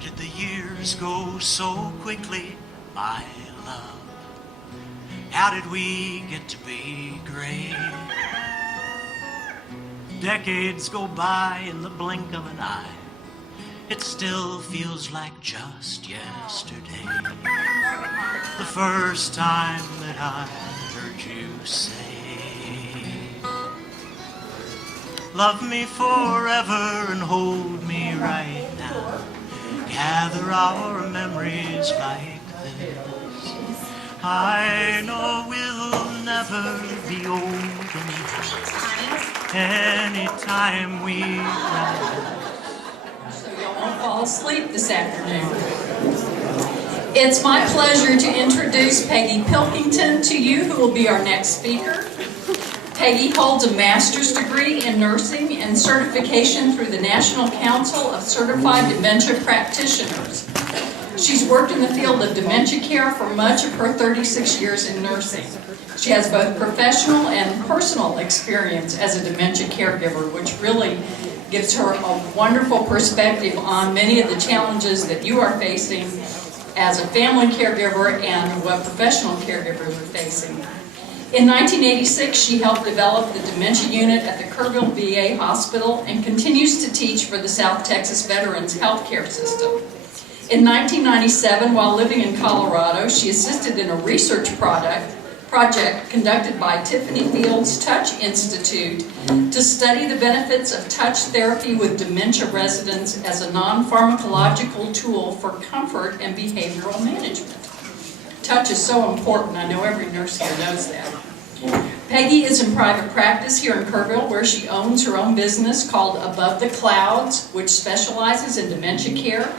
did the years go so quickly, my love? How did we get to be gray? Decades go by in the blink of an eye. It still feels like just yesterday. The first time that I heard you say, love me forever and hold me right now. Gather our memories like this. I know we'll never be old anytime we run. So y'all won't fall asleep this afternoon. It's my pleasure to introduce Peggy Pilkenton to you, who will be our next speaker. Peggy holds a master's degree in nursing and certification through the National Council of Certified Dementia Practitioners. She's worked in the field of dementia care for much of her 36 years in nursing. She has both professional and personal experience as a dementia caregiver, which really gives her a wonderful perspective on many of the challenges that you are facing as a family caregiver and what professional caregivers are facing. In 1986, she helped develop the dementia unit at the Kerrville VA Hospital and continues to teach for the South Texas Veterans Healthcare System. In 1997, while living in Colorado, she assisted in a research project conducted by Tiffany Field's Touch Institute to study the benefits of touch therapy with dementia residents as a non-pharmacological tool for comfort and behavioral management. Touch is so important. I know every nurse here knows that. Peggy is in private practice here in Kerrville, where she owns her own business called Above the Clouds, which specializes in dementia care.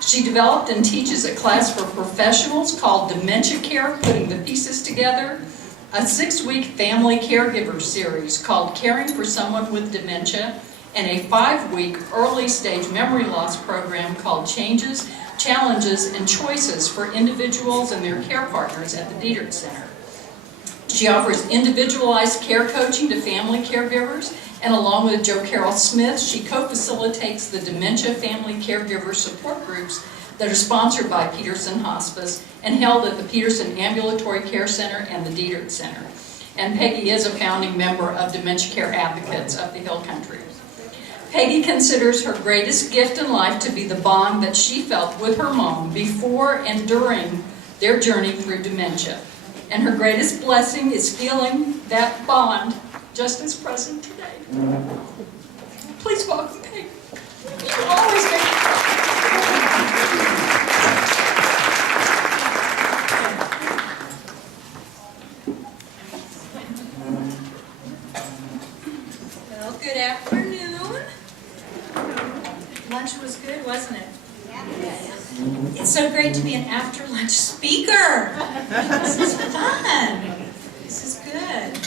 She developed and teaches a class for professionals called Dementia Care, Putting the Pieces Together, a 6-week family caregiver series called Caring for Someone with Dementia, and a 5-week early stage memory loss program called Changes, Challenges, and Choices for individuals and their care partners at the Geriatric Center. She offers individualized care coaching to family caregivers, and along with Joe Carroll Smith, she co-facilitates the Dementia Family Caregiver Support Groups that are sponsored by Peterson Hospice and held at the Peterson Ambulatory Care Center and the Geriatric Center. And Peggy is a founding member of Dementia Care Advocates of the Hill Country. Peggy considers her greatest gift in life to be the bond that she felt with her mom before and during their journey through dementia. And her greatest blessing is feeling that bond just as present today. Please welcome Peggy. You always make Well, good afternoon. Lunch was good, wasn't it? It's so great to be an after-lunch speaker. This is fun. This is good.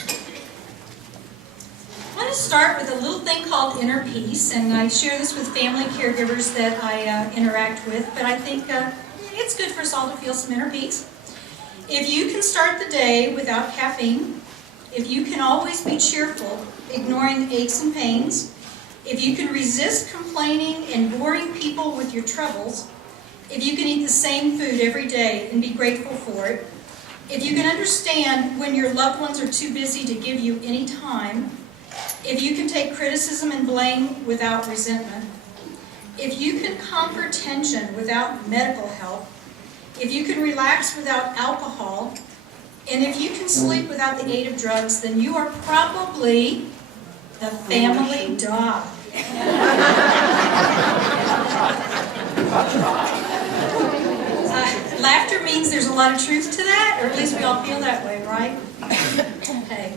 I want to start with a little thing called inner peace, and I share this with family caregivers that I interact with, but I think it's good for us all to feel some inner peace. If you can start the day without caffeine, if you can always be cheerful, ignoring the aches and pains, if you can resist complaining and boring people with your troubles, if you can eat the same food every day and be grateful for it, if you can understand when your loved ones are too busy to give you any time, if you can take criticism and blame without resentment, if you can conquer tension without medical help, if you can relax without alcohol, and if you can sleep without the aid of drugs, then you are probably the family dog. Laughter means there's a lot of truth to that, or at least we all feel that way, right? Okay.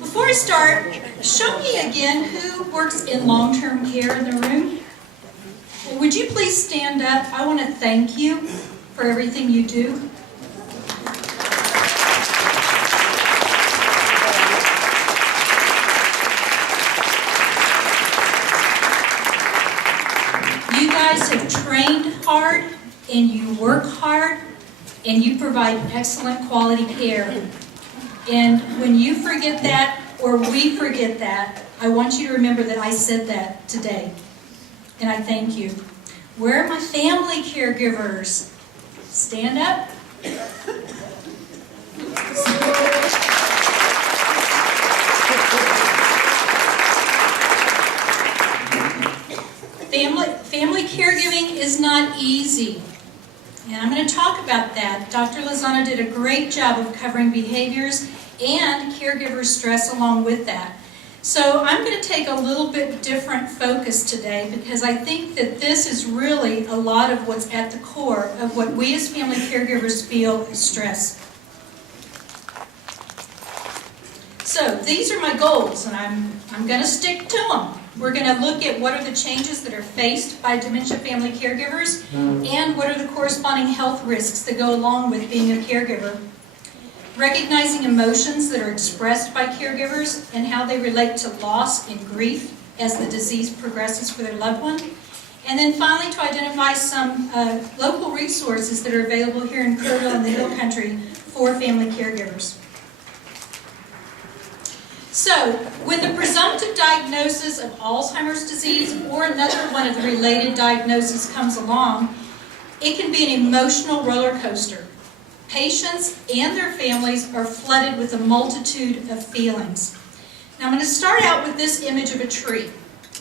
Before I start, show me again who works in long-term care in the room. Would you please stand up? I want to thank you for everything you do. You guys have trained hard, and you work hard, and you provide excellent quality care. And when you forget that, or we forget that, I want you to remember that I said that today. And I thank you. Where are my family caregivers? Stand up. Family caregiving is not easy. And I'm going to talk about that. Dr. Lozano did a great job of covering behaviors and caregiver stress along with that. So I'm going to take a little bit different focus today because I think that this is really a lot of what's at the core of what we as family caregivers feel is stress. So these are my goals, and I'm going to stick to them. We're going to look at what are the changes that are faced by dementia family caregivers and what are the corresponding health risks that go along with being a caregiver. Recognizing emotions that are expressed by caregivers and how they relate to loss and grief as the disease progresses for their loved one. And then finally to identify some local resources that are available here in Kerrville and the Hill Country for family caregivers. So, with a presumptive diagnosis of Alzheimer's disease or another one of the related diagnoses comes along, it can be an emotional roller coaster. Patients and their families are flooded with a multitude of feelings. Now I'm going to start out with this image of a tree.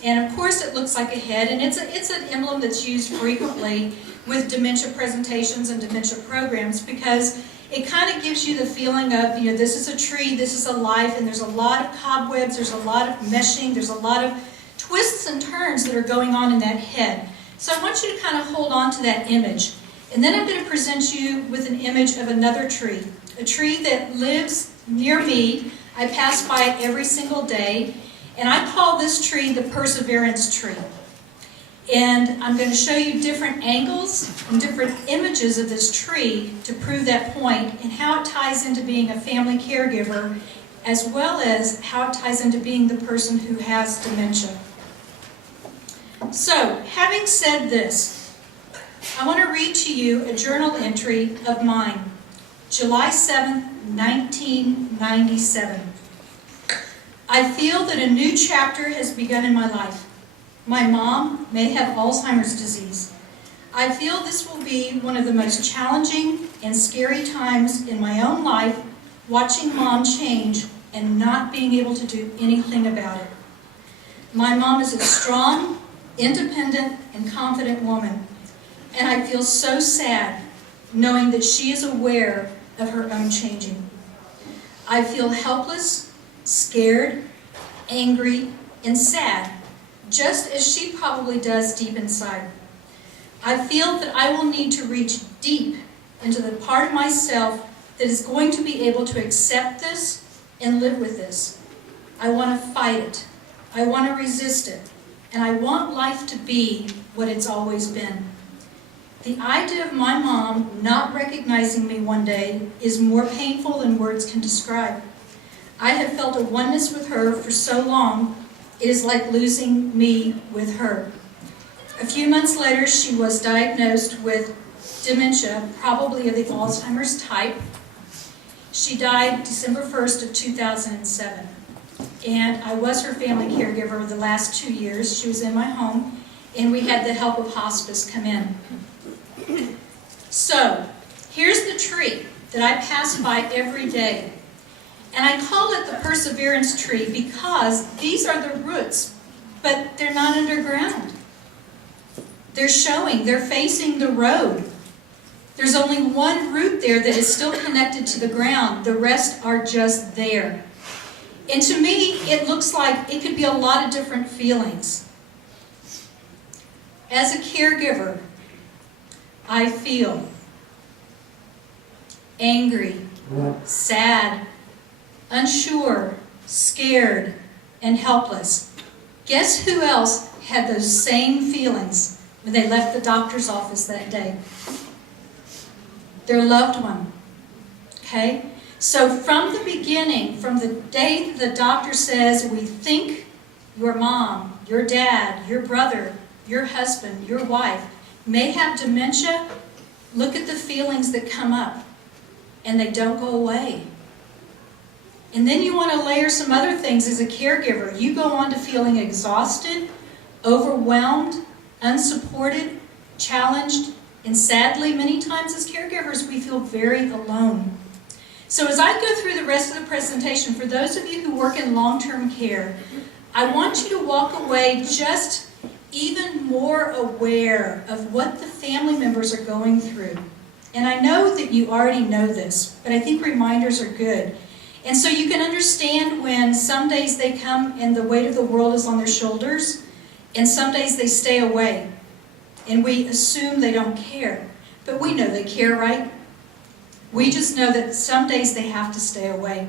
And of course it looks like a head, and it's an emblem that's used frequently with dementia presentations and dementia programs because it kind of gives you the feeling of, you know, this is a tree, this is a life, and there's a lot of cobwebs, there's a lot of meshing, there's a lot of twists and turns that are going on in that head. So I want you to kind of hold on to that image. And then I'm going to present you with an image of another tree, a tree that lives near me. I pass by it every single day, and I call this tree the perseverance tree. And I'm going to show you different angles and different images of this tree to prove that point and how it ties into being a family caregiver as well as how it ties into being the person who has dementia. So, having said this, I want to read to you a journal entry of mine, July 7th, 1997. I feel that a new chapter has begun in my life. My mom may have Alzheimer's disease. I feel this will be one of the most challenging and scary times in my own life, watching Mom change and not being able to do anything about it. My mom is a strong, independent, and confident woman, and I feel so sad knowing that she is aware of her own changing. I feel helpless, scared, angry, and sad, just as she probably does deep inside. I feel that I will need to reach deep into the part of myself that is going to be able to accept this and live with this. I want to fight it. I want to resist it. And I want life to be what it's always been. The idea of my mom not recognizing me one day is more painful than words can describe. I have felt a oneness with her for so long, it is like losing me with her. A few months later, she was diagnosed with dementia, probably of the Alzheimer's type. She died December 1st of 2007. And I was her family caregiver the last 2 years. She was in my home, and we had the help of hospice come in. So, here's the tree that I pass by every day. And I call it the perseverance tree because these are the roots, but they're not underground. They're showing, they're facing the road. There's only one root there that is still connected to the ground. The rest are just there. And to me, it looks like it could be a lot of different feelings. As a caregiver, I feel angry, sad, unsure, scared, and helpless. Guess who else had those same feelings when they left the doctor's office that day? Their loved one. Okay? So from the beginning, from the day the doctor says, we think your mom, your dad, your brother, your husband, your wife may have dementia, look at the feelings that come up, and they don't go away. And then you want to layer some other things as a caregiver. You go on to feeling exhausted, overwhelmed, unsupported, challenged, and sadly, many times as caregivers, we feel very alone. So as I go through the rest of the presentation, for those of you who work in long-term care, I want you to walk away just even more aware of what the family members are going through. And I know that you already know this, but I think reminders are good. And so you can understand when some days they come and the weight of the world is on their shoulders, and some days they stay away. And we assume they don't care. But we know they care, right? We just know that some days they have to stay away.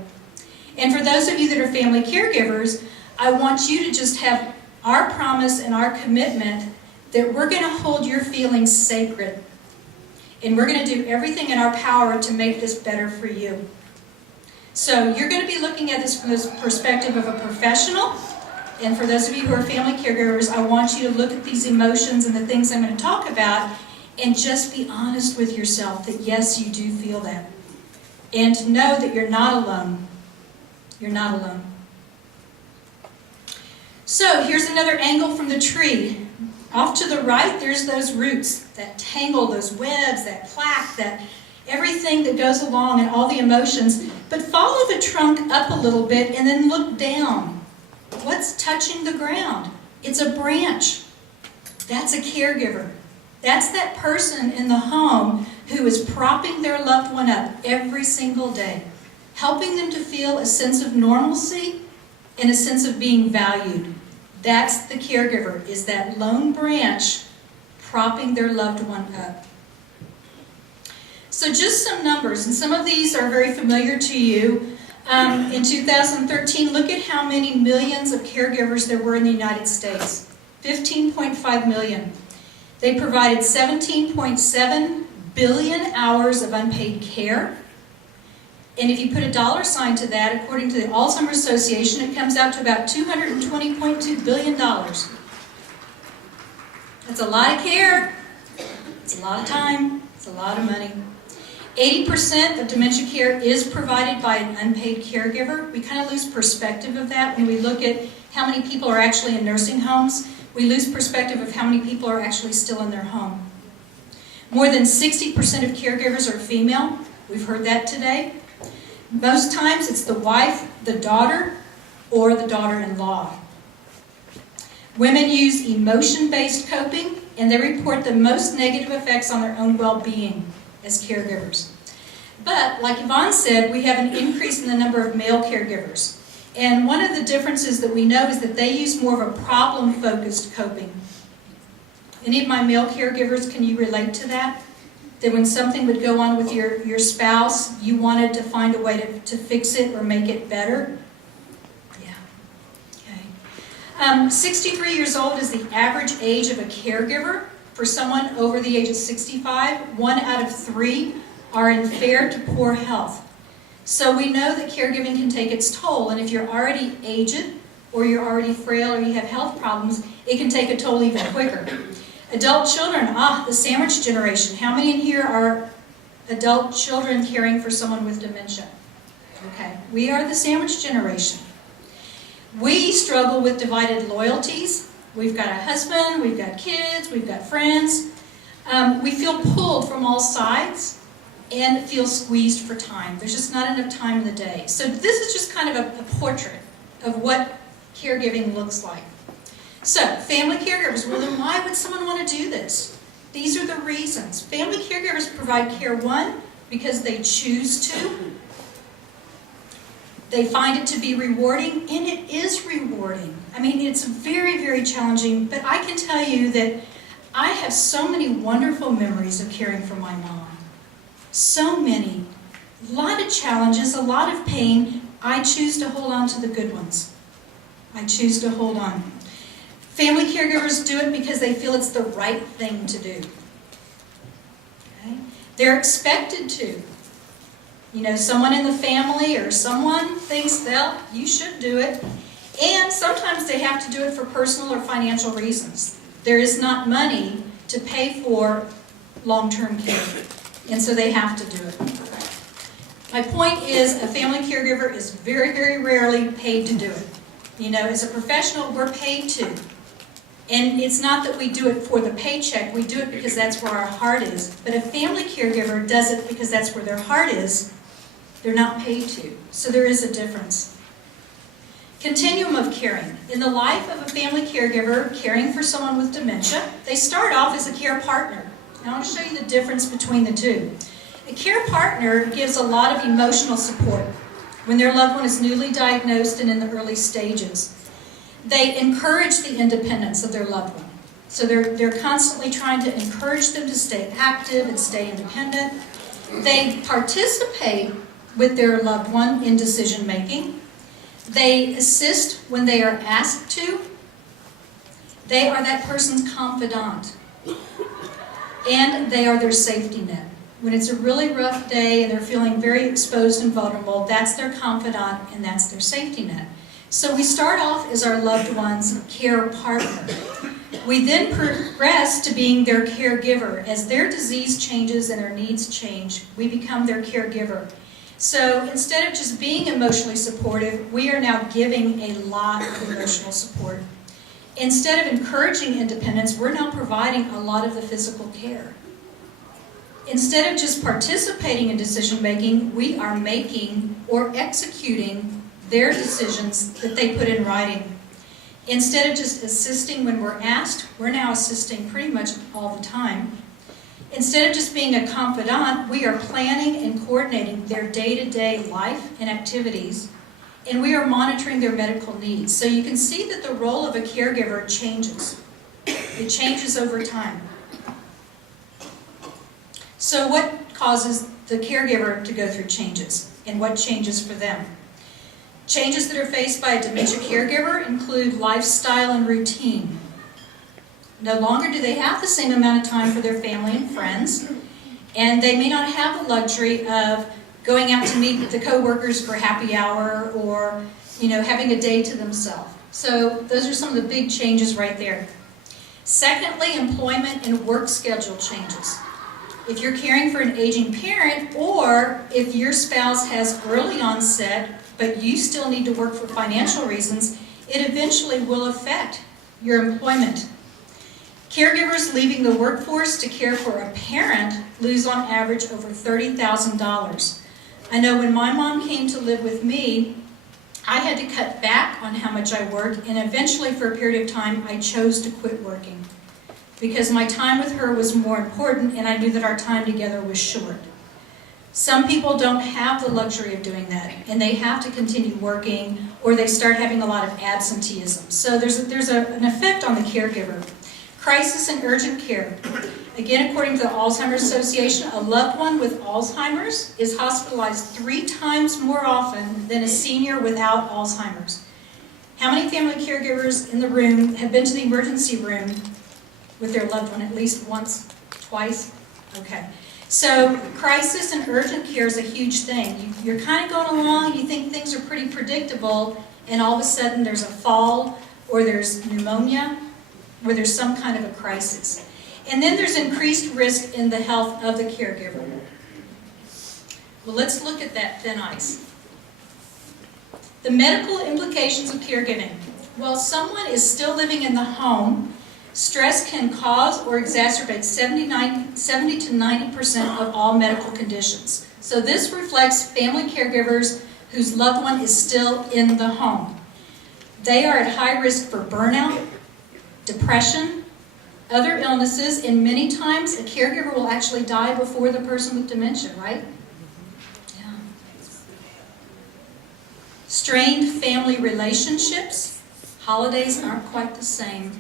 And for those of you that are family caregivers, I want you to just have our promise and our commitment that we're going to hold your feelings sacred. And we're going to do everything in our power to make this better for you. So you're going to be looking at this from the perspective of a professional. And for those of you who are family caregivers, I want you to look at these emotions and the things I'm going to talk about and just be honest with yourself that yes, you do feel that. And to know that you're not alone. You're not alone. So here's another angle from the tree. Off to the right, there's those roots, that tangle, those webs, that plaque, that everything that goes along and all the emotions. But follow the trunk up a little bit and then look down. What's touching the ground? It's a branch. That's a caregiver. That's that person in the home who is propping their loved one up every single day, helping them to feel a sense of normalcy and a sense of being valued. That's the caregiver, is that lone branch propping their loved one up. So just some numbers, and some of these are very familiar to you. In 2013, look at how many millions of caregivers there were in the United States. 15.5 million. They provided 17.7 billion hours of unpaid care. And if you put a dollar sign to that, according to the Alzheimer's Association, it comes out to about $220.2 billion. That's a lot of care. It's a lot of time. It's a lot of money. 80% of dementia care is provided by an unpaid caregiver. We kind of lose perspective of that when we look at how many people are actually in nursing homes. We lose perspective of how many people are actually still in their home. More than 60% of caregivers are female. We've heard that today. Most times it's the wife, the daughter, or the daughter-in-law. Women use emotion-based coping, and they report the most negative effects on their own well-being as caregivers. But, like Yvonne said, we have an increase in the number of male caregivers. And one of the differences that we know is that they use more of a problem-focused coping. Any of my male caregivers, can you relate to that? That when something would go on with your spouse, you wanted to find a way to fix it or make it better? Yeah. Okay. 63 years old is the average age of a caregiver. For someone over the age of 65, 1 out of 3 are in fair to poor health. So we know that caregiving can take its toll, and if you're already aged, or you're already frail, or you have health problems, it can take a toll even quicker. Adult children, the sandwich generation. How many in here are adult children caring for someone with dementia? Okay, we are the sandwich generation. We struggle with divided loyalties. We've got a husband, we've got kids, we've got friends. We feel pulled from all sides and feel squeezed for time. There's just not enough time in the day. So this is just kind of a portrait of what caregiving looks like. So, family caregivers, well then why would someone want to do this? These are the reasons. Family caregivers provide care, one, because they choose to. They find it to be rewarding, and it is rewarding. I mean, it's very, very challenging, but I can tell you that I have so many wonderful memories of caring for my mom. So many. A lot of challenges, a lot of pain. I choose to hold on to the good ones. I choose to hold on. Family caregivers do it because they feel it's the right thing to do. Okay? They're expected to. You know, someone in the family or someone thinks, well, you should do it. And sometimes they have to do it for personal or financial reasons. There is not money to pay for long-term care, and so they have to do it. My point is, a family caregiver is very, very rarely paid to do it. You know, as a professional, we're paid to. And it's not that we do it for the paycheck, we do it because that's where our heart is. But a family caregiver does it because that's where their heart is. They're not paid to. So there is a difference. Continuum of caring. In the life of a family caregiver caring for someone with dementia, they start off as a care partner. Now I want to show you the difference between the two. A care partner gives a lot of emotional support when their loved one is newly diagnosed and in the early stages. They encourage the independence of their loved one. So they're constantly trying to encourage them to stay active and stay independent. They participate with their loved one in decision making. They assist when they are asked to. They are that person's confidant. And they are their safety net. When it's a really rough day and they're feeling very exposed and vulnerable, that's their confidant and that's their safety net. So we start off as our loved one's care partner. We then progress to being their caregiver. As their disease changes and their needs change, we become their caregiver. So instead of just being emotionally supportive, we are now giving a lot of emotional support. Instead of encouraging independence, we're now providing a lot of the physical care. Instead of just participating in decision making, we are making or executing their decisions that they put in writing. Instead of just assisting when we're asked, we're now assisting pretty much all the time. Instead of just being a confidant, we are planning and coordinating their day-to-day life and activities, and we are monitoring their medical needs. So you can see that the role of a caregiver changes. It changes over time. So what causes the caregiver to go through changes, and what changes for them? Changes that are faced by a dementia caregiver include lifestyle and routine. No longer do they have the same amount of time for their family and friends, and they may not have the luxury of going out to meet with the coworkers for happy hour or, having a day to themselves. So those are some of the big changes right there. Secondly, employment and work schedule changes. If you're caring for an aging parent, or if your spouse has early onset, but you still need to work for financial reasons, it eventually will affect your employment. Caregivers leaving the workforce to care for a parent lose on average over $30,000. I know when my mom came to live with me, I had to cut back on how much I worked, and eventually for a period of time I chose to quit working because my time with her was more important and I knew that our time together was short. Some people don't have the luxury of doing that, and they have to continue working, or they start having a lot of absenteeism. So there's an effect on the caregiver. Crisis and urgent care. Again, according to the Alzheimer's Association, a loved one with Alzheimer's is hospitalized 3 times more often than a senior without Alzheimer's. How many family caregivers in the room have been to the emergency room with their loved one at least once, twice? Okay. So crisis and urgent care is a huge thing. You're kind of going along, you think things are pretty predictable, and all of a sudden there's a fall, or there's pneumonia, or there's some kind of a crisis. And then there's increased risk in the health of the caregiver. Well, let's look at that thin ice. The medical implications of caregiving. While someone is still living in the home, stress can cause or exacerbate 70 to 90% of all medical conditions. So this reflects family caregivers whose loved one is still in the home. They are at high risk for burnout, depression, other illnesses, and many times a caregiver will actually die before the person with dementia, right? Yeah. Strained family relationships. Holidays aren't quite the same.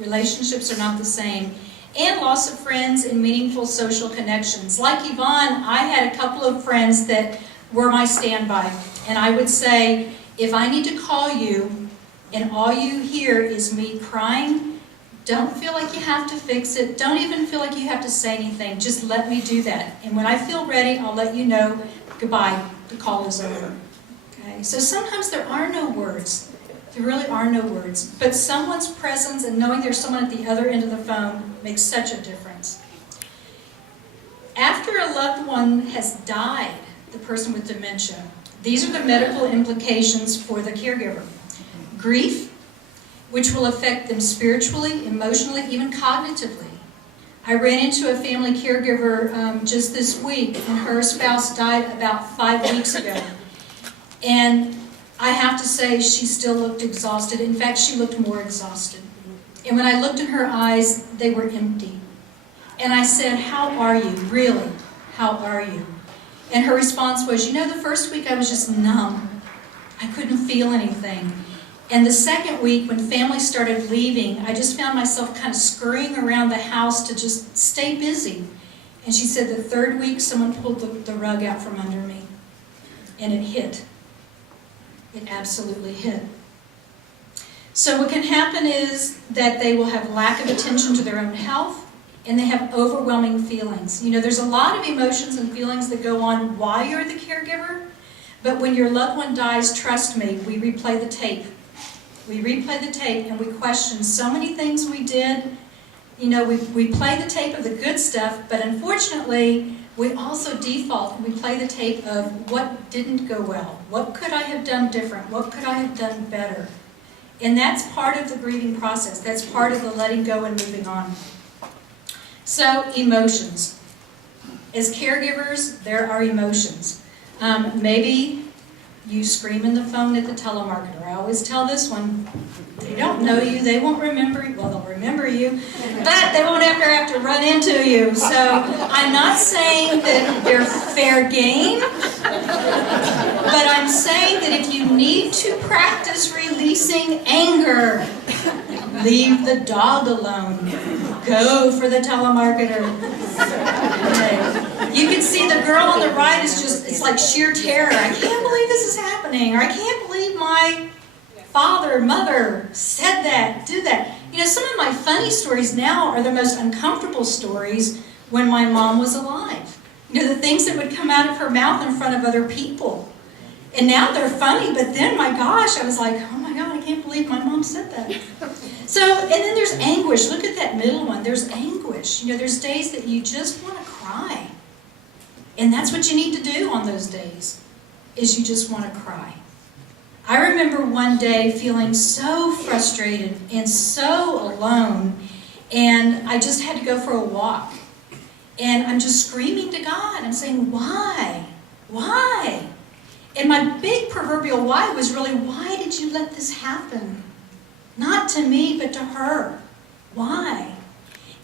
Relationships are not the same. And loss of friends and meaningful social connections. Like Yvonne, I had a couple of friends that were my standby. And I would say, if I need to call you and all you hear is me crying, don't feel like you have to fix it. Don't even feel like you have to say anything. Just let me do that. And when I feel ready, I'll let you know, goodbye, the call is over. Okay? So sometimes there are no words. There really are no words. But someone's presence and knowing there's someone at the other end of the phone makes such a difference. After a loved one has died, the person with dementia, these are the medical implications for the caregiver. Grief. which will affect them spiritually, emotionally, even cognitively. I ran into a family caregiver just this week, and her spouse died about 5 weeks ago. And I have to say, she still looked exhausted. In fact, she looked more exhausted. And when I looked in her eyes, they were empty. And I said, "How are you? Really? How are you?" And her response was, "You know, the first week I was just numb. I couldn't feel anything. And the second week, when family started leaving, I just found myself kind of scurrying around the house to just stay busy." And she said the third week, someone pulled the rug out from under me. And it hit. It absolutely hit. So what can happen is that they will have lack of attention to their own health, and they have overwhelming feelings. You know, there's a lot of emotions and feelings that go on while you're the caregiver, but when your loved one dies, trust me, we replay the tape. We replay the tape and we question so many things we did. You know, we play the tape of the good stuff, but unfortunately, we also default and we play the tape of what didn't go well. What could I have done different? What could I have done better? And that's part of the grieving process. That's part of the letting go and moving on. So, emotions. As caregivers, there are emotions. Maybe you scream in the phone at the telemarketer. I always tell this one, they don't know you, they won't remember you. Well, they'll remember you, but they won't ever have to run into you. So, I'm not saying that they're fair game, but I'm saying that if you need to practice releasing anger, leave the dog alone. Go for the telemarketer. Okay. You can see the girl on the right is just, it's like sheer terror. I can't believe this is happening. Or I can't believe my father, mother said that, did that. You know, some of my funny stories now are the most uncomfortable stories when my mom was alive. You know, the things that would come out of her mouth in front of other people. And now they're funny, but then, my gosh, I was like, oh my God, I can't believe my mom said that. So, and then there's anguish. Look at that middle one. There's anguish. You know, there's days that you just want to cry. And that's what you need to do on those days, is you just want to cry. I remember one day feeling so frustrated and so alone, and I just had to go for a walk. And I'm just screaming to God. I'm saying, why? Why? And my big proverbial why was really, why did you let this happen? Not to me, but to her. Why?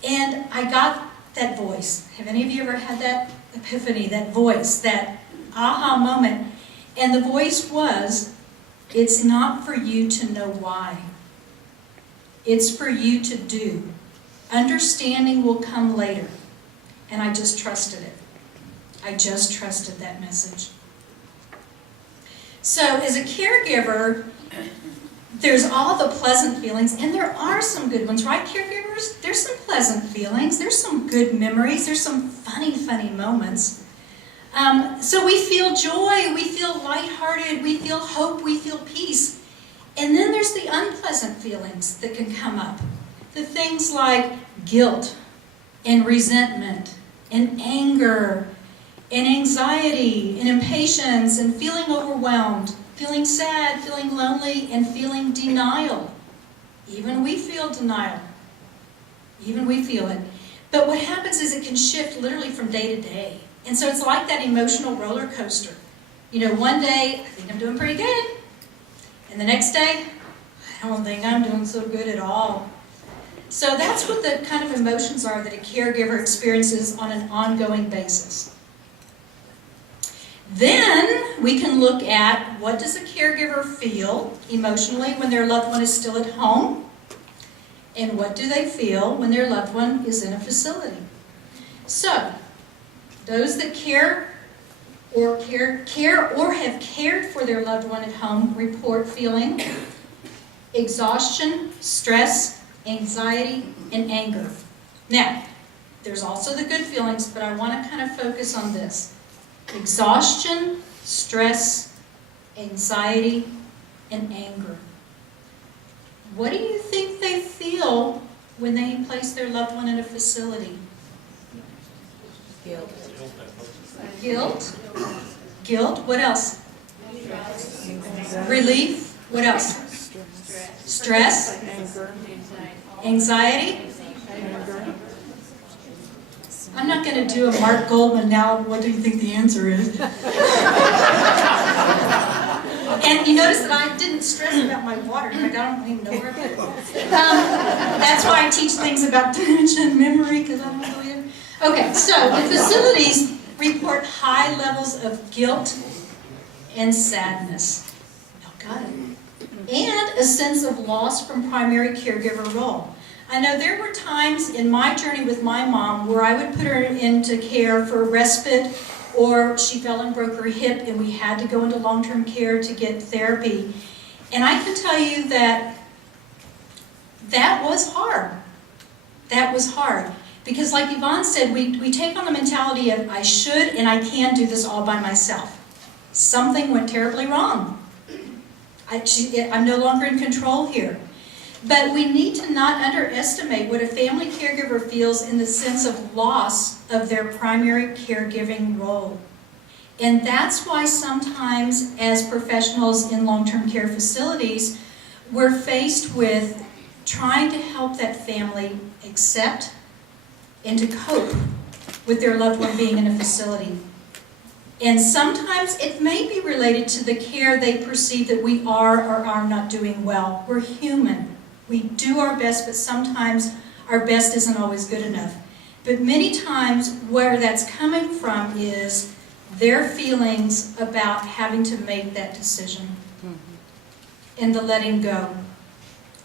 And I got that voice. Have any of you ever had that epiphany, that voice, that aha moment? And the voice was, it's not for you to know why. It's for you to do. Understanding will come later. And I just trusted it. I just trusted that message. So as a caregiver, there's all the pleasant feelings, and there are some good ones, right, caregivers? There's some pleasant feelings, there's some good memories, there's some funny moments. So we feel joy, we feel lighthearted, we feel hope, we feel peace. And then there's the unpleasant feelings that can come up. The things like guilt and resentment and anger and anxiety and impatience and feeling overwhelmed, feeling sad, feeling lonely, and feeling denial. Even we feel denial. Even we feel it. But what happens is it can shift literally from day to day. And so it's like that emotional roller coaster. You know, one day, I think I'm doing pretty good. And the next day, I don't think I'm doing so good at all. So that's what the kind of emotions are that a caregiver experiences on an ongoing basis. Then we can look at, what does a caregiver feel emotionally when their loved one is still at home? And what do they feel when their loved one is in a facility? So, those that care or have cared for their loved one at home report feeling exhaustion, stress, anxiety, and anger. Now, there's also the good feelings, but I want to kind of focus on this. Exhaustion, stress, anxiety, and anger. What do you think they feel when they place their loved one in a facility? Guilt. Guilt. Guilt. What else? Relief. What else? Stress? Anxiety? I'm not going to do a Mark Goldman now, what do you think the answer is? And you notice that I didn't stress about my water. Like, I don't even know where I put it. That's why I teach things about dementia and memory, because I don't know either. Okay, so the facilities report high levels of guilt and sadness. Y'all got it. And a sense of loss from primary caregiver role. I know there were times in my journey with my mom where I would put her into care for respite, or she fell and broke her hip and we had to go into long-term care to get therapy. And I can tell you that that was hard. That was hard. Because like Yvonne said, we take on the mentality of I should and I can do this all by myself. Something went terribly wrong. I'm no longer in control here. But we need to not underestimate what a family caregiver feels in the sense of loss of their primary caregiving role. And that's why sometimes as professionals in long-term care facilities, we're faced with trying to help that family accept and to cope with their loved one being in a facility. And sometimes it may be related to the care they perceive that we are or are not doing well. We're human. We do our best, but sometimes our best isn't always good enough. But many times where that's coming from is their feelings about having to make that decision and the letting go.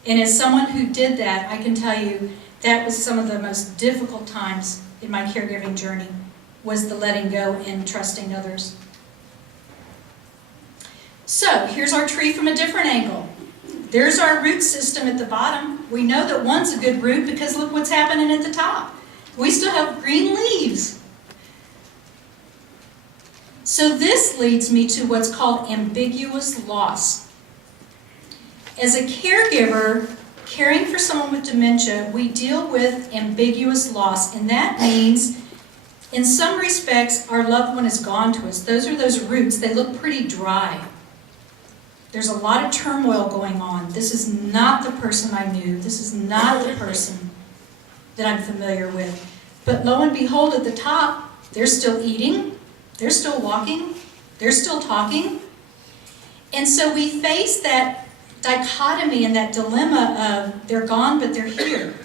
And as someone who did that, I can tell you that was some of the most difficult times in my caregiving journey, was the letting go and trusting others. So here's our tree from a different angle. There's our root system at the bottom. We know that one's a good root because look what's happening at the top. We still have green leaves. So this leads me to what's called ambiguous loss. As a caregiver, caring for someone with dementia, we deal with ambiguous loss, and that means in some respects our loved one is gone to us. Those are those roots. They look pretty dry. There's a lot of turmoil going on. This is not the person I knew. This is not the person that I'm familiar with. But lo and behold, at the top, they're still eating, they're still walking, they're still talking. And so we face that dichotomy and that dilemma of they're gone, but they're here.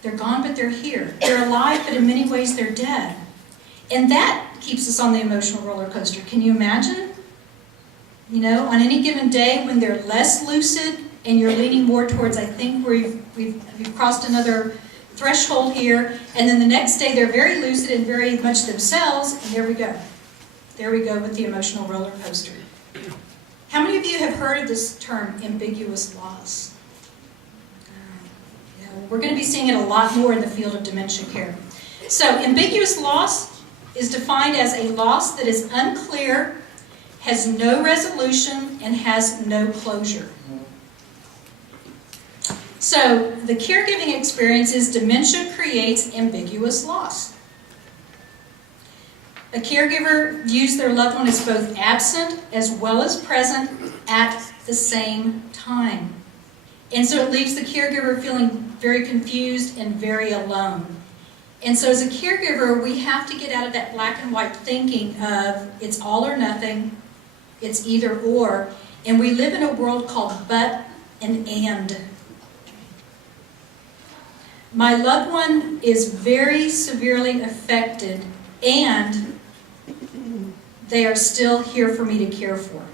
They're gone, but they're here. They're alive, but in many ways they're dead. And that keeps us on the emotional roller coaster. Can you imagine? You know, on any given day when they're less lucid and you're leaning more towards, I think we've crossed another threshold here, and then the next day they're very lucid and very much themselves, and there we go. There we go with the emotional roller coaster. How many of you have heard of this term, ambiguous loss? Yeah, we're going to be seeing it a lot more in the field of dementia care. So ambiguous loss is defined as a loss that is unclear, has no resolution, and has no closure. So the caregiving experience is dementia creates ambiguous loss. A caregiver views their loved one as both absent as well as present at the same time. And so it leaves the caregiver feeling very confused and very alone. And so as a caregiver, we have to get out of that black and white thinking of it's all or nothing, it's either or, and we live in a world called but and. My loved one is very severely affected, and they are still here for me to care for.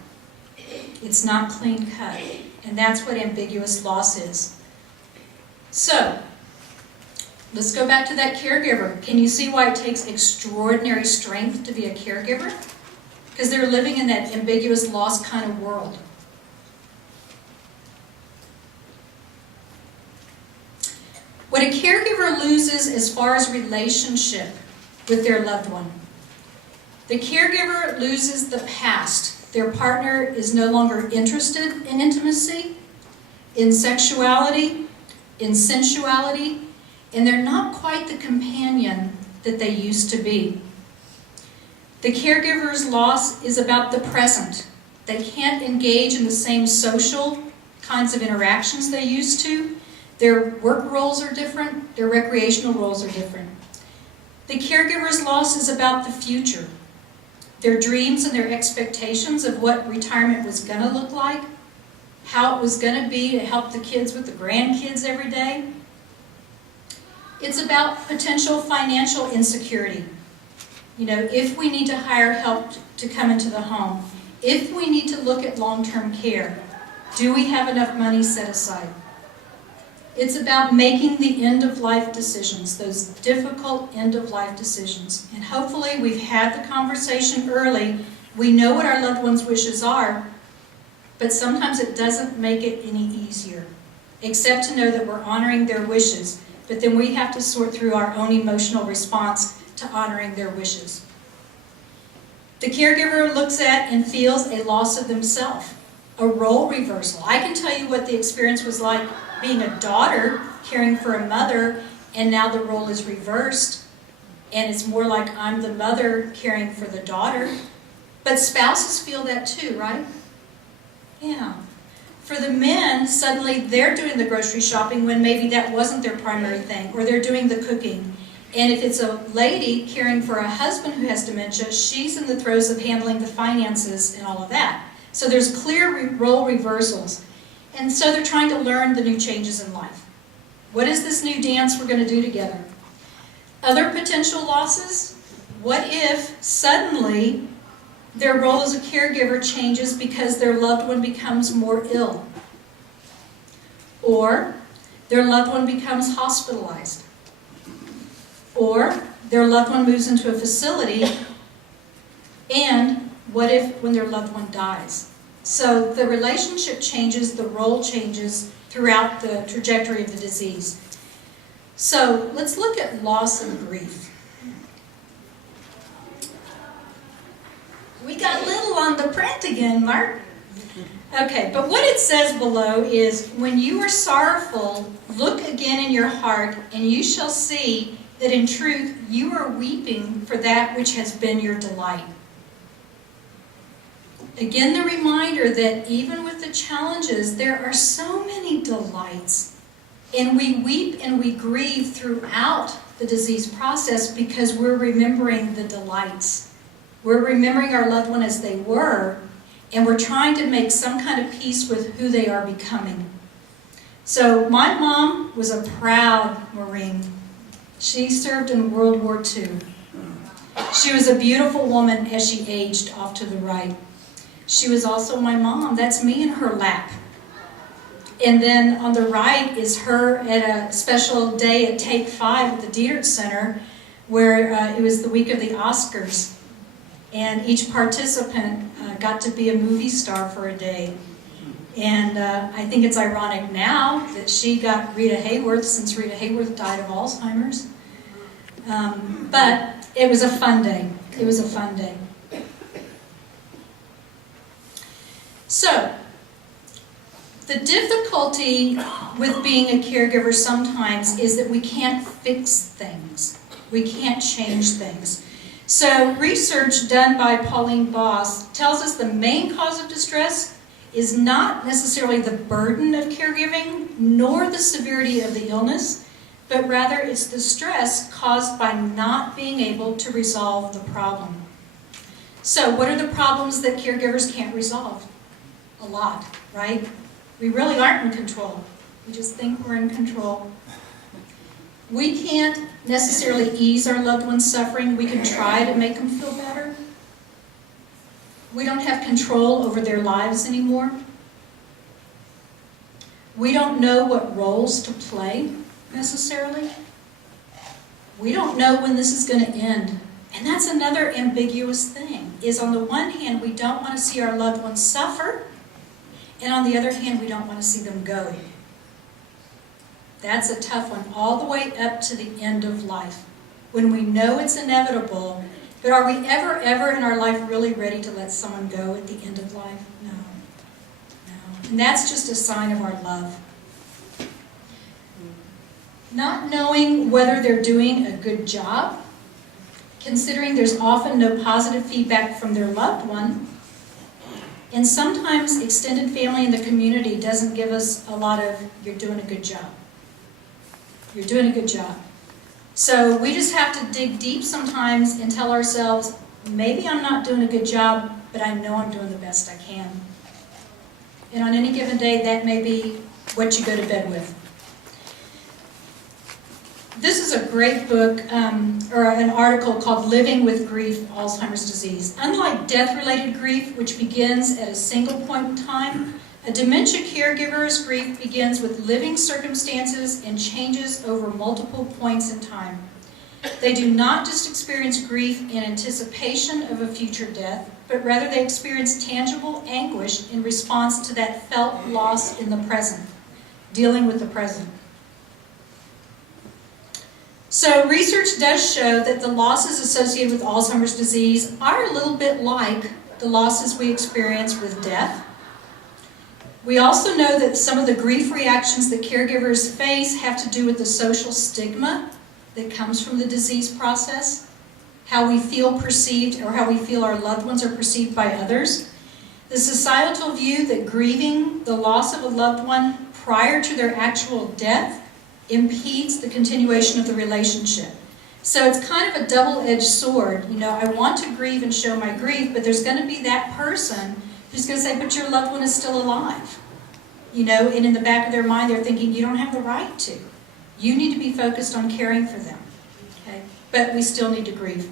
It's not clean cut, and that's what ambiguous loss is. So, let's go back to that caregiver. Can you see why it takes extraordinary strength to be a caregiver? Because they're living in that ambiguous loss kind of world. What a caregiver loses as far as relationship with their loved one. The caregiver loses the past. Their partner is no longer interested in intimacy, in sexuality, in sensuality, and they're not quite the companion that they used to be. The caregiver's loss is about the present. They can't engage in the same social, kinds of interactions they used to. Their work roles are different. Their recreational roles are different. The caregiver's loss is about the future. Their dreams and their expectations of what retirement was going to look like, how it was going to be to help the kids with the grandkids every day. It's about potential financial insecurity. You know, if we need to hire help to come into the home, if we need to look at long-term care, do we have enough money set aside? It's about making the end-of-life decisions, those difficult end-of-life decisions. And hopefully we've had the conversation early. We know what our loved ones' wishes are, but sometimes it doesn't make it any easier, except to know that we're honoring their wishes. But then we have to sort through our own emotional response to honoring their wishes. The caregiver looks at and feels a loss of themselves, a role reversal. I can tell you what the experience was like being a daughter, caring for a mother, and now the role is reversed, and it's more like I'm the mother caring for the daughter. But spouses feel that too, right? Yeah. For the men, suddenly they're doing the grocery shopping when maybe that wasn't their primary thing, or they're doing the cooking. And if it's a lady caring for a husband who has dementia, she's in the throes of handling the finances and all of that. So there's clear role reversals. And so they're trying to learn the new changes in life. What is this new dance we're going to do together? Other potential losses? What if suddenly their role as a caregiver changes because their loved one becomes more ill? Or their loved one becomes hospitalized? Or their loved one moves into a facility? And what if when their loved one dies? So the relationship changes, the role changes throughout the trajectory of the disease. So let's look at loss and grief. We got little on the print again, Mark. Okay, but what it says below is, when you are sorrowful, look again in your heart, and you shall see that in truth you are weeping for that which has been your delight. Again, the reminder that even with the challenges, there are so many delights. And we weep and we grieve throughout the disease process because we're remembering the delights. We're remembering our loved one as they were, and we're trying to make some kind of peace with who they are becoming. So my mom was a proud Marine. She served in World War II. She was a beautiful woman as she aged off to the right. She was also my mom. That's me in her lap. And then on the right is her at a special day at Take 5 at the Dietrich Center, where it was the week of the Oscars. And each participant got to be a movie star for a day. And I think it's ironic now that she got Rita Hayworth, since Rita Hayworth died of Alzheimer's. But it was a fun day. It was a fun day. So, the difficulty with being a caregiver sometimes is that we can't fix things. We can't change things. So, research done by Pauline Boss tells us the main cause of distress is not necessarily the burden of caregiving, nor the severity of the illness, but rather it's the stress caused by not being able to resolve the problem. So, what are the problems that caregivers can't resolve? A lot, right? We really aren't in control. We just think we're in control. We can't necessarily ease our loved one's suffering. We can try to make them feel better. We don't have control over their lives anymore. We don't know what roles to play, necessarily. We don't know when this is going to end. And that's another ambiguous thing, is on the one hand, we don't want to see our loved ones suffer, and on the other hand, we don't want to see them go. That's a tough one, all the way up to the end of life, when we know it's inevitable. But are we ever in our life really ready to let someone go at the end of life? No. No. And that's just a sign of our love. Not knowing whether they're doing a good job, considering there's often no positive feedback from their loved one, And sometimes extended family in the community doesn't give us a lot of, you're doing a good job. You're doing a good job. So we just have to dig deep sometimes and tell ourselves, maybe I'm not doing a good job, but I know I'm doing the best I can. And on any given day, that may be what you go to bed with. This is a great book, or an article called Living with Grief, Alzheimer's Disease. Unlike death-related grief, which begins at a single point in time, a dementia caregiver's grief begins with living circumstances and changes over multiple points in time. They do not just experience grief in anticipation of a future death, but rather they experience tangible anguish in response to that felt loss in the present, dealing with the present. So research does show that the losses associated with Alzheimer's disease are a little bit like the losses we experience with death. We also know that some of the grief reactions that caregivers face have to do with the social stigma that comes from the disease process, how we feel perceived or how we feel our loved ones are perceived by others. The societal view that grieving the loss of a loved one prior to their actual death impedes the continuation of the relationship. So it's kind of a double-edged sword. You know, I want to grieve and show my grief, but there's going to be that person who's going to say, but your loved one is still alive. You know, and in the back of their mind, they're thinking, you don't have the right to. You need to be focused on caring for them. Okay? But we still need to grieve.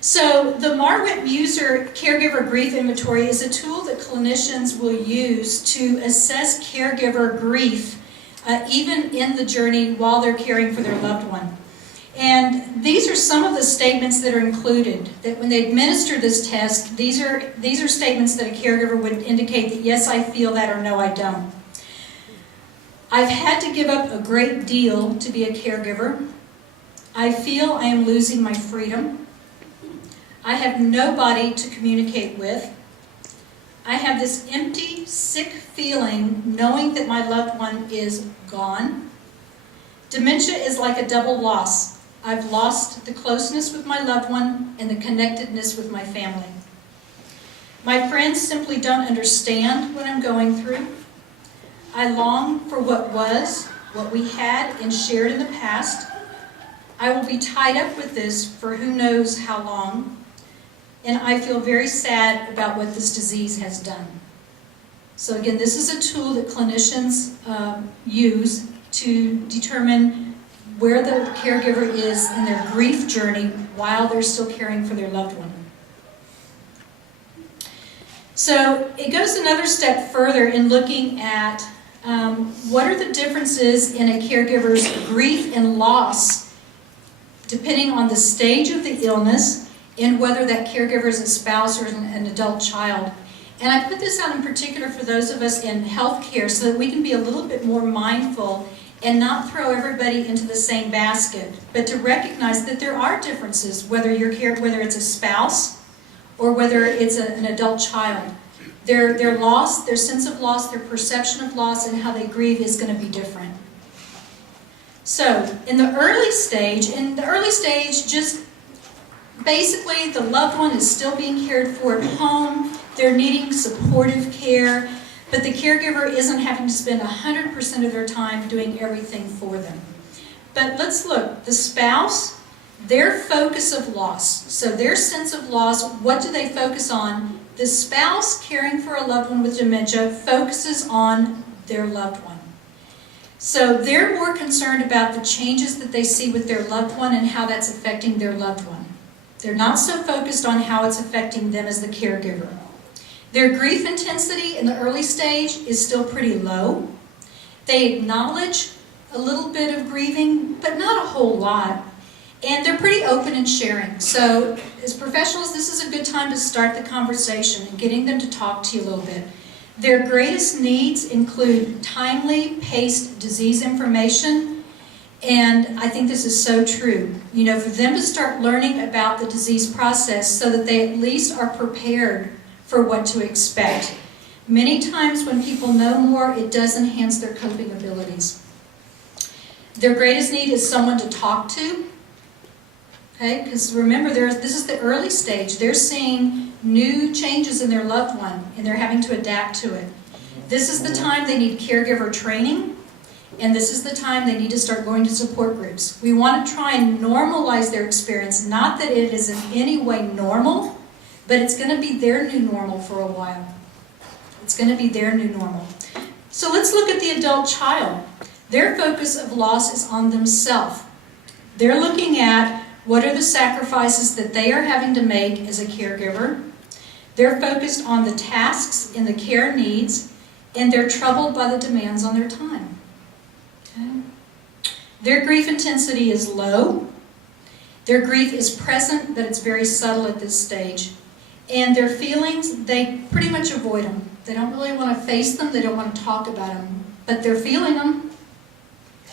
So the Marwitt-Muser Caregiver Grief Inventory is a tool that clinicians will use to assess caregiver grief even in the journey while they're caring for their loved one. And these are some of the statements that are included, that when they administer this test, these are statements that a caregiver would indicate that yes, I feel that, or no, I don't. I've had to give up a great deal to be a caregiver. I feel I am losing my freedom. I have nobody to communicate with. I have this empty, sick feeling knowing that my loved one is gone. Dementia is like a double loss. I've lost the closeness with my loved one and the connectedness with my family. My friends simply don't understand what I'm going through. I long for what was, what we had and shared in the past. I will be tied up with this for who knows how long. And I feel very sad about what this disease has done. So again, this is a tool that clinicians use to determine where the caregiver is in their grief journey while they're still caring for their loved one. So it goes another step further in looking at what are the differences in a caregiver's grief and loss depending on the stage of the illness and whether that caregiver is a spouse or an adult child. And I put this out in particular for those of us in healthcare so that we can be a little bit more mindful and not throw everybody into the same basket, but to recognize that there are differences, whether it's a spouse or whether it's an adult child. Their loss, their sense of loss, their perception of loss, and how they grieve is going to be different. So, in the early stage, just basically the loved one is still being cared for at home, they're needing supportive care, but the caregiver isn't having to spend 100% of their time doing everything for them. But let's look, the spouse, their focus of loss, so their sense of loss, what do they focus on? The spouse caring for a loved one with dementia focuses on their loved one. So they're more concerned about the changes that they see with their loved one and how that's affecting their loved one. They're not so focused on how it's affecting them as the caregiver. Their grief intensity in the early stage is still pretty low. They acknowledge a little bit of grieving, but not a whole lot. And they're pretty open in sharing. So as professionals, this is a good time to start the conversation and getting them to talk to you a little bit. Their greatest needs include timely, paced disease information. And I think this is so true. You know, for them to start learning about the disease process so that they at least are prepared for what to expect. Many times when people know more, it does enhance their coping abilities. Their greatest need is someone to talk to. Okay, because remember, this is the early stage. They're seeing new changes in their loved one, and they're having to adapt to it. This is the time they need caregiver training, and this is the time they need to start going to support groups. We want to try and normalize their experience, not that it is in any way normal, but it's going to be their new normal for a while. It's going to be their new normal. So let's look at the adult child. Their focus of loss is on themselves. They're looking at what are the sacrifices that they are having to make as a caregiver. They're focused on the tasks and the care needs, and they're troubled by the demands on their time. Okay. Their grief intensity is low. Their grief is present, but it's very subtle at this stage. And their feelings, they pretty much avoid them. They don't really want to face them. They don't want to talk about them. But they're feeling them.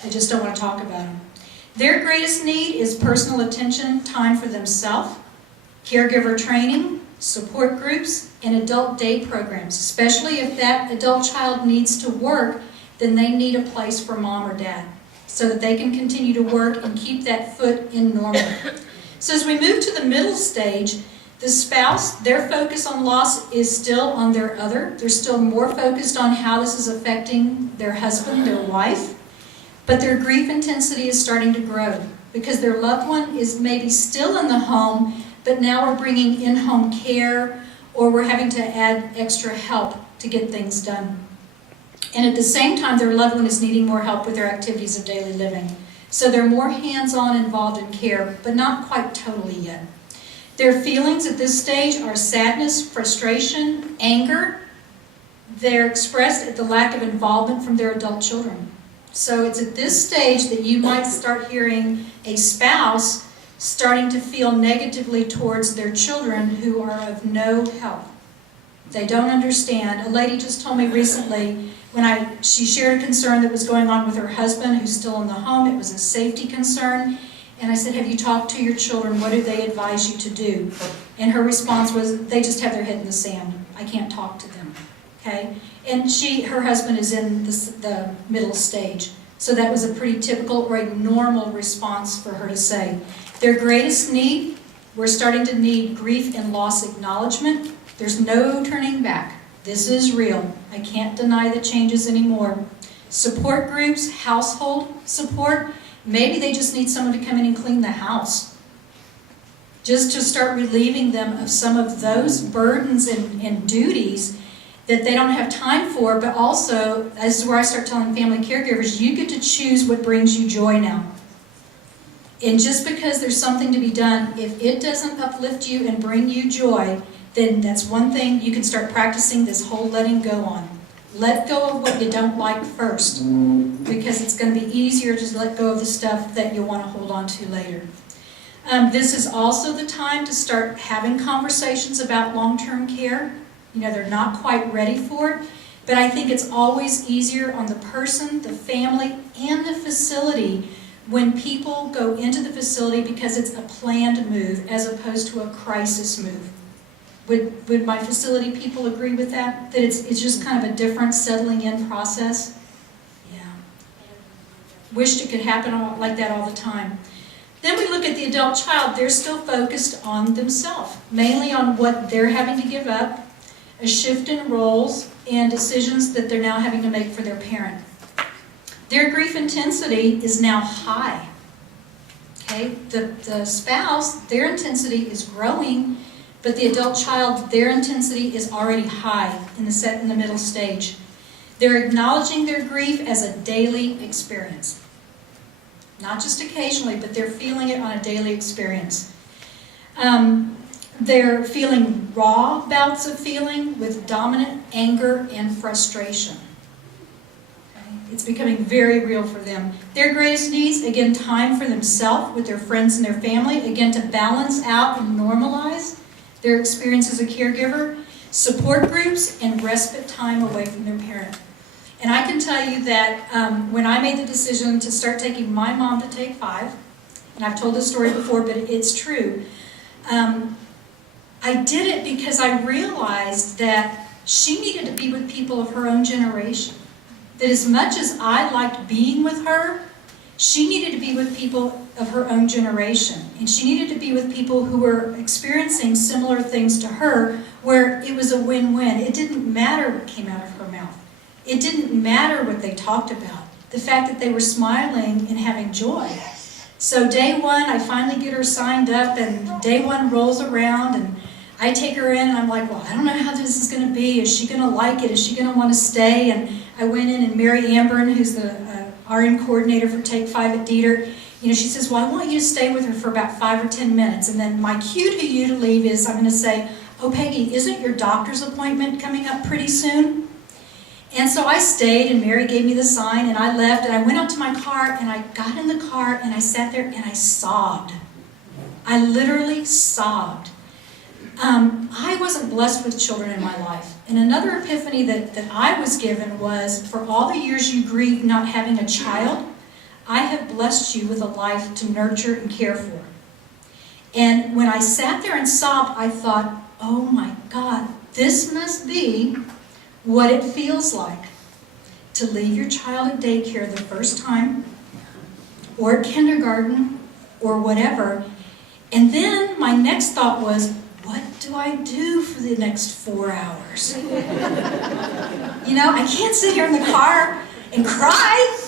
They just don't want to talk about them. Their greatest need is personal attention, time for themselves, caregiver training, support groups, and adult day programs. Especially if that adult child needs to work, then they need a place for mom or dad so that they can continue to work and keep that foot in normal. So as we move to the middle stage, the spouse, their focus on loss is still on their other. They're still more focused on how this is affecting their husband, their wife. But their grief intensity is starting to grow because their loved one is maybe still in the home, but now we're bringing in-home care or we're having to add extra help to get things done. And at the same time, their loved one is needing more help with their activities of daily living. So they're more hands-on involved in care, but not quite totally yet. Their feelings at this stage are sadness, frustration, anger. They're expressed at the lack of involvement from their adult children. So it's at this stage that you might start hearing a spouse starting to feel negatively towards their children who are of no help. They don't understand. A lady just told me recently when she shared a concern that was going on with her husband who's still in the home. It was a safety concern. And I said, have you talked to your children? What do they advise you to do? And her response was, they just have their head in the sand. I can't talk to them. Okay? And her husband is in the middle stage. So that was a pretty typical or a normal response for her to say. Their greatest need, we're starting to need grief and loss acknowledgement. There's no turning back. This is real. I can't deny the changes anymore. Support groups, household support. Maybe they just need someone to come in and clean the house. Just to start relieving them of some of those burdens and duties that they don't have time for, but also, this is where I start telling family caregivers, you get to choose what brings you joy now. And just because there's something to be done, if it doesn't uplift you and bring you joy, then that's one thing you can start practicing this whole letting go on. Let go of what you don't like first, because it's going to be easier to let go of the stuff that you want to hold on to later. This is also the time to start having conversations about long-term care. You know, they're not quite ready for it, but I think it's always easier on the person, the family, and the facility when people go into the facility because it's a planned move as opposed to a crisis move. Would my facility people agree with that? That it's just kind of a different settling in process? Yeah. Wished it could happen like that all the time. Then we look at the adult child. They're still focused on themselves, mainly on what they're having to give up, a shift in roles, and decisions that they're now having to make for their parent. Their grief intensity is now high. Okay? The spouse, their intensity is growing, but the adult child, their intensity is already high in the middle stage. They're acknowledging their grief as a daily experience. Not just occasionally, but they're feeling it on a daily experience. They're feeling raw bouts of feeling with dominant anger and frustration. Okay? It's becoming very real for them. Their greatest needs, again, time for themselves with their friends and their family, again, to balance out and normalize their experience as a caregiver, support groups, and respite time away from their parent. And I can tell you that when I made the decision to start taking my mom to Take 5, and I've told this story before, but it's true, I did it because I realized that she needed to be with people of her own generation. That as much as I liked being with her, she needed to be with people of her own generation. And she needed to be with people who were experiencing similar things to her, where it was a win-win. It didn't matter what came out of her mouth. It didn't matter what they talked about. The fact that they were smiling and having joy. So day one, I finally get her signed up, and day one rolls around, and I take her in, and I'm like, well, I don't know how this is going to be. Is she going to like it? Is she going to want to stay? And I went in, and Mary Ambern, who's the RN coordinator for Take 5 at Dieter, she says, well, I want you to stay with her for about 5 or 10 minutes. And then my cue to you to leave is I'm going to say, oh, Peggy, isn't your doctor's appointment coming up pretty soon? And so I stayed, and Mary gave me the sign, and I left, and I went up to my car, and I got in the car, and I sat there, and I sobbed. I literally sobbed. I wasn't blessed with children in my life. And another epiphany that I was given was, for all the years you grieved not having a child, I have blessed you with a life to nurture and care for. And when I sat there and sobbed, I thought, oh my God, this must be what it feels like to leave your child at daycare the first time, or at kindergarten, or whatever. And then my next thought was, what do I do for the next 4 hours? I can't sit here in the car and cry,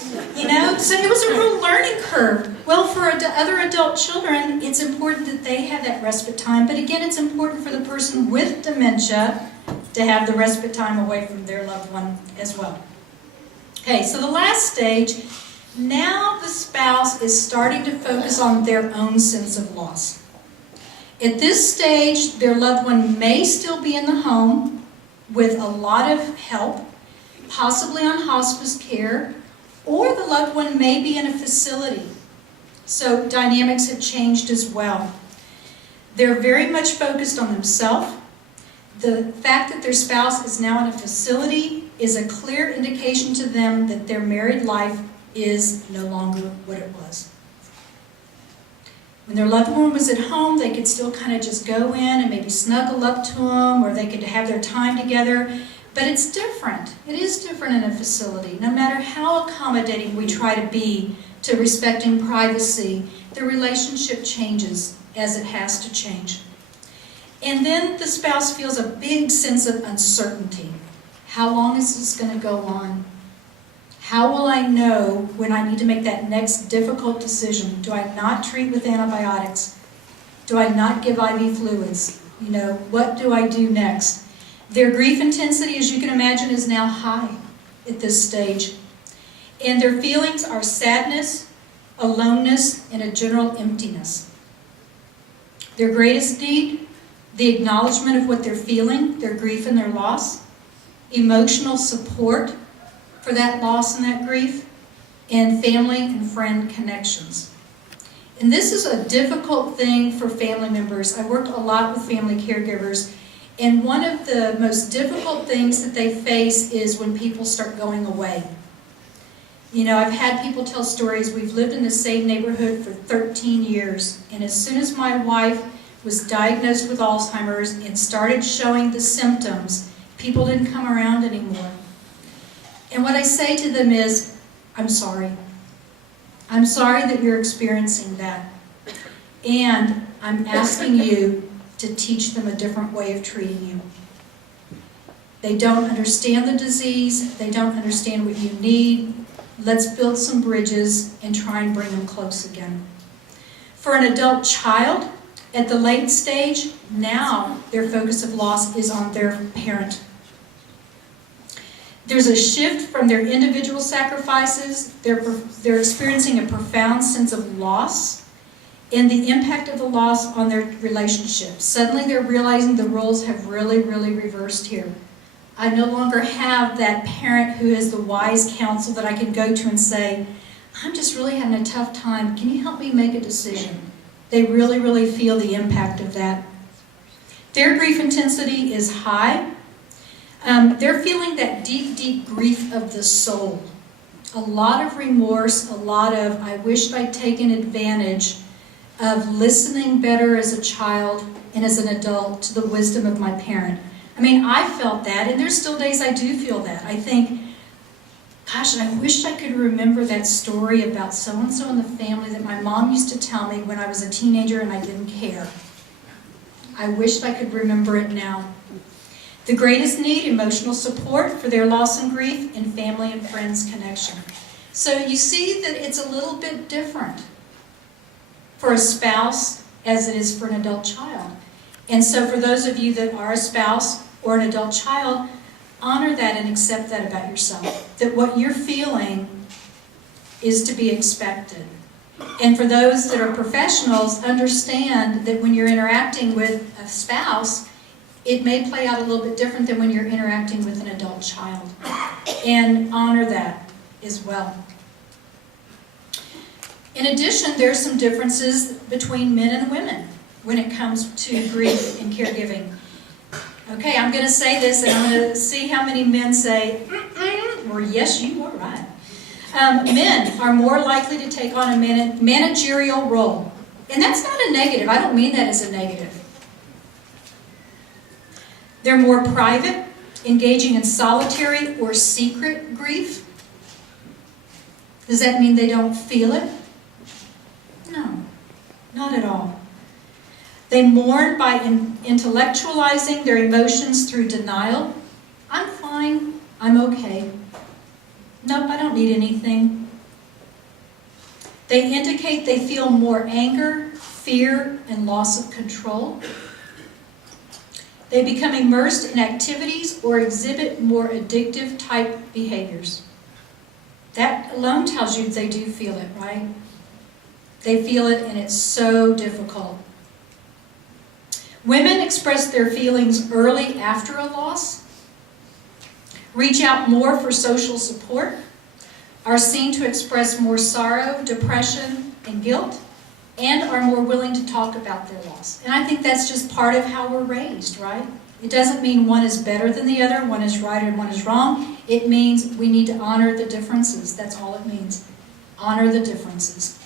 So it was a real learning curve. Well, for other adult children, it's important that they have that respite time. But again, it's important for the person with dementia to have the respite time away from their loved one as well. Okay, so the last stage, now the spouse is starting to focus on their own sense of loss. At this stage, their loved one may still be in the home with a lot of help, possibly on hospice care, or the loved one may be in a facility. So dynamics have changed as well. They're very much focused on themselves. The fact that their spouse is now in a facility is a clear indication to them that their married life is no longer what it was. When their loved one was at home, they could still kind of just go in and maybe snuggle up to them, or they could have their time together. But it's different. It is different in a facility. No matter how accommodating we try to be to respecting privacy, the relationship changes as it has to change. And then the spouse feels a big sense of uncertainty. How long is this going to go on? How will I know when I need to make that next difficult decision? Do I not treat with antibiotics? Do I not give IV fluids? What do I do next? Their grief intensity, as you can imagine, is now high at this stage. And their feelings are sadness, aloneness, and a general emptiness. Their greatest need, the acknowledgement of what they're feeling, their grief and their loss, emotional support for that loss and that grief, and family and friend connections. And this is a difficult thing for family members. I worked a lot with family caregivers, and one of the most difficult things that they face is when people start going away. I've had people tell stories. We've lived in the same neighborhood for 13 years, and as soon as my wife was diagnosed with Alzheimer's and started showing the symptoms, people didn't come around anymore. And what I say to them is, I'm sorry. I'm sorry that you're experiencing that. And I'm asking you to teach them a different way of treating you. They don't understand the disease. They don't understand what you need. Let's build some bridges and try and bring them close again. For an adult child, at the late stage, now their focus of loss is on their parent. There's a shift from their individual sacrifices. They're experiencing a profound sense of loss and the impact of the loss on their relationship. Suddenly they're realizing the roles have really, really reversed here. I no longer have that parent who is the wise counsel that I can go to and say, I'm just really having a tough time. Can you help me make a decision? They really, really feel the impact of that. Their grief intensity is high. They're feeling that deep, deep grief of the soul. A lot of remorse, a lot of, I wish I'd taken advantage of listening better as a child and as an adult to the wisdom of my parent. I felt that, and there's still days I do feel that. I think, Gosh, I wish I could remember that story about so-and-so in the family that my mom used to tell me when I was a teenager and I didn't care. I wished I could remember it now. The greatest need, emotional support for their loss and grief, and family and friends connection. So you see that it's a little bit different for a spouse as it is for an adult child. And so for those of you that are a spouse or an adult child, honor that and accept that about yourself. That what you're feeling is to be expected. And for those that are professionals, understand that when you're interacting with a spouse, it may play out a little bit different than when you're interacting with an adult child. And honor that as well. In addition, there's some differences between men and women when it comes to grief and caregiving. Okay, I'm going to say this, and I'm going to see how many men say, or yes, you are right. Men are more likely to take on a managerial role. And that's not a negative. I don't mean that as a negative. They're more private, engaging in solitary or secret grief. Does that mean they don't feel it? No, not at all. They mourn by intellectualizing their emotions through denial. I'm fine. I'm okay. Nope, I don't need anything. They indicate they feel more anger, fear, and loss of control. They become immersed in activities or exhibit more addictive type behaviors. That alone tells you they do feel it, right? They feel it, and it's so difficult. Women express their feelings early after a loss, reach out more for social support, are seen to express more sorrow, depression, and guilt, and are more willing to talk about their loss. And I think that's just part of how we're raised, right? It doesn't mean one is better than the other, one is right or one is wrong. It means we need to honor the differences. That's all it means. Honor the differences.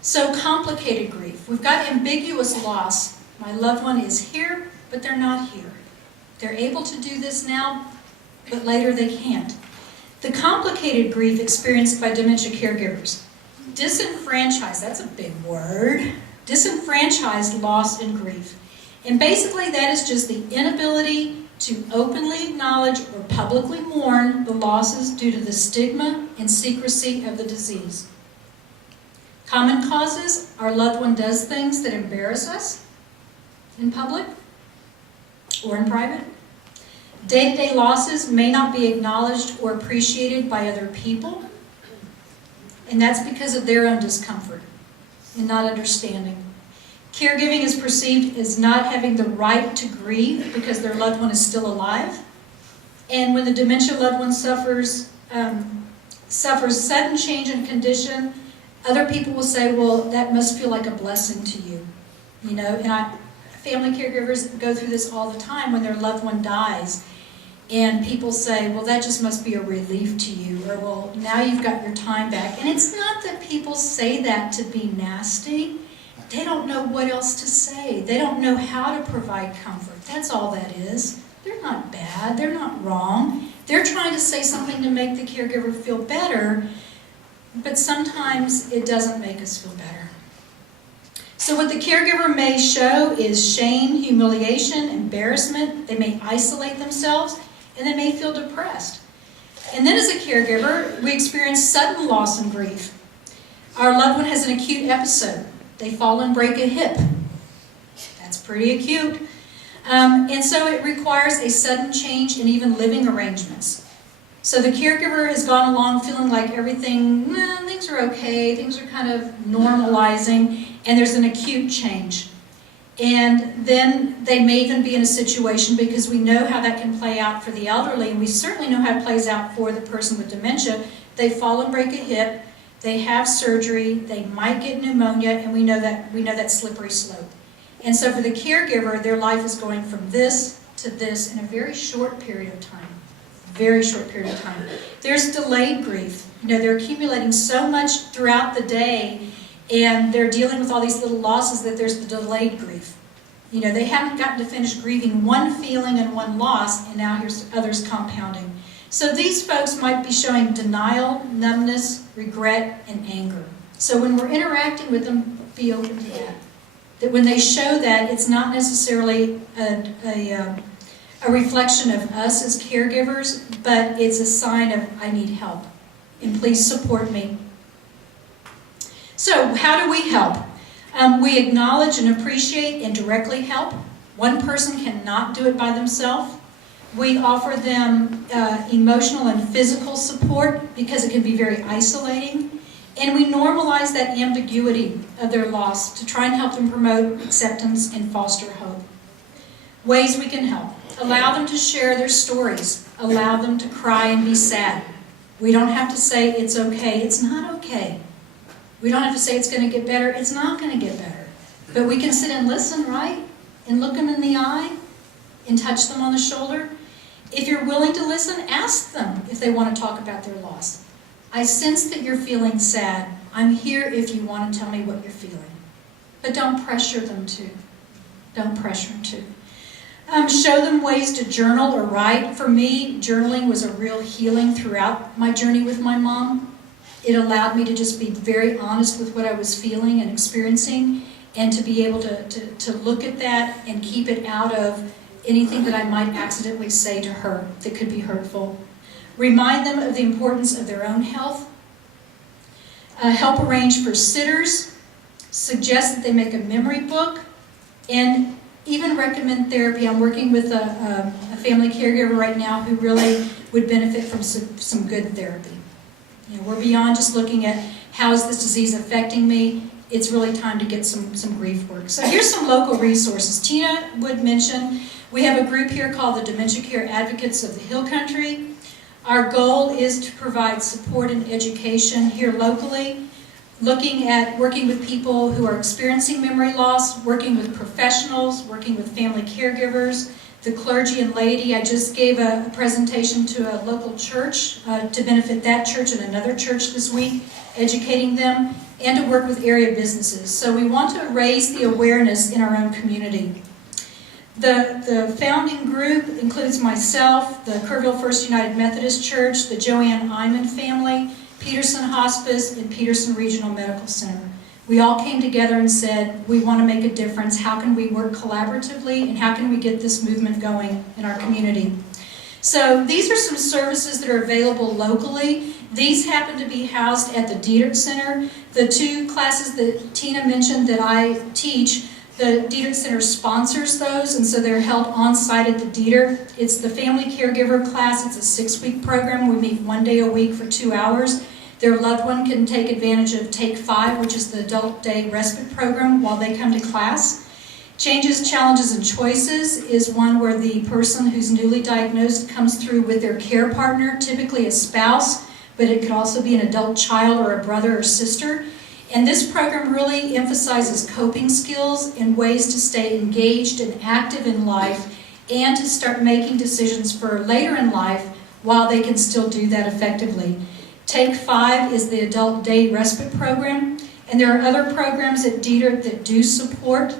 So complicated grief. We've got ambiguous loss. My loved one is here, but they're not here. They're able to do this now, but later they can't. The complicated grief experienced by dementia caregivers. Disenfranchised, that's a big word. Disenfranchised loss and grief. And basically that is just the inability to openly acknowledge or publicly mourn the losses due to the stigma and secrecy of the disease. Common causes, our loved one does things that embarrass us in public or in private. Day-to-day losses may not be acknowledged or appreciated by other people, and that's because of their own discomfort and not understanding. Caregiving is perceived as not having the right to grieve because their loved one is still alive. And when the dementia loved one suffers sudden change in condition, other people will say, well, that must feel like a blessing to you. You know, and family caregivers go through this all the time when their loved one dies. And people say, well, that just must be a relief to you. Or, well, now you've got your time back. And it's not that people say that to be nasty. They don't know what else to say. They don't know how to provide comfort. That's all that is. They're not bad. They're not wrong. They're trying to say something to make the caregiver feel better. But sometimes it doesn't make us feel better. So what the caregiver may show is shame, humiliation, embarrassment. They may isolate themselves, and they may feel depressed. And then as a caregiver, we experience sudden loss and grief. Our loved one has an acute episode. They fall and break a hip. That's pretty acute. And so it requires a sudden change in even living arrangements. So the caregiver has gone along feeling like everything, things are okay, things are kind of normalizing, and there's an acute change. And then they may even be in a situation, because we know how that can play out for the elderly, and we certainly know how it plays out for the person with dementia. They fall and break a hip, they have surgery, they might get pneumonia, and we know that slippery slope. And so for the caregiver, their life is going from this to this in a very short period of time. Very short period of time. There's delayed grief. You know, they're accumulating so much throughout the day, and they're dealing with all these little losses that there's the delayed grief. You know, they haven't gotten to finish grieving one feeling and one loss, and now here's others compounding. So these folks might be showing denial, numbness, regret, and anger. So when we're interacting with them, be open to that. That when they show that, it's not necessarily a reflection of us as caregivers, but it's a sign of, I need help, and please support me. So how do we help? We acknowledge and appreciate and directly help. One person cannot do it by themselves. We offer them emotional and physical support because it can be very isolating. And we normalize that ambiguity of their loss to try and help them promote acceptance and foster hope. Ways we can help. Allow them to share their stories. Allow them to cry and be sad. We don't have to say it's okay. It's not okay. We don't have to say it's going to get better. It's not going to get better. But we can sit and listen, right? And look them in the eye and touch them on the shoulder. If you're willing to listen, ask them if they want to talk about their loss. I sense that you're feeling sad. I'm here if you want to tell me what you're feeling. But don't pressure them to. Don't pressure them to. Show them ways to journal or write. For me, journaling was a real healing throughout my journey with my mom. It allowed me to just be very honest with what I was feeling and experiencing, and to be able to look at that and keep it out of anything that I might accidentally say to her that could be hurtful. Remind them of the importance of their own health. Help arrange for sitters. Suggest that they make a memory book. And even recommend therapy. I'm working with a family caregiver right now who really would benefit from some good therapy. You know, we're beyond just looking at how is this disease affecting me. It's really time to get some grief work. So here's some local resources. Tina would mention we have a group here called the Dementia Care Advocates of the Hill Country. Our goal is to provide support and education here locally, looking at working with people who are experiencing memory loss, working with professionals, working with family caregivers, the clergy and laity. I just gave a presentation to a local church to benefit that church and another church this week, educating them, and to work with area businesses. So we want to raise the awareness in our own community. The founding group includes myself, the Kerrville First United Methodist Church, the Joanne Iman family, Peterson Hospice, and Peterson Regional Medical Center. We all came together and said, we want to make a difference. How can we work collaboratively, and how can we get this movement going in our community? So these are some services that are available locally. These happen to be housed at the Geriatric Center. The two classes that Tina mentioned that I teach, the Geriatric Center sponsors those, and so they're held on-site at the Geriatric. It's the Family Caregiver class. It's a 6-week program. We meet 1 day a week for 2 hours. Their loved one can take advantage of Take 5, which is the adult day respite program, while they come to class. Changes, Challenges, and Choices is one where the person who's newly diagnosed comes through with their care partner, typically a spouse, but it could also be an adult child or a brother or sister. And this program really emphasizes coping skills and ways to stay engaged and active in life, and to start making decisions for later in life while they can still do that effectively. Take 5 is the adult day respite program, and there are other programs at Geriatric that do support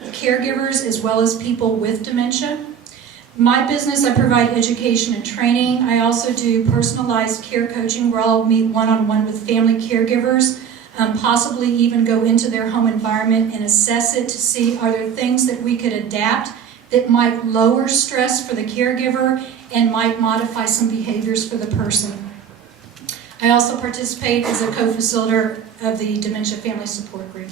caregivers as well as people with dementia. My business, I provide education and training. I also do personalized care coaching where I'll meet one-on-one with family caregivers, possibly even go into their home environment and assess it to see are there things that we could adapt that might lower stress for the caregiver and might modify some behaviors for the person. I also participate as a co-facilitator of the Dementia Family Support Group.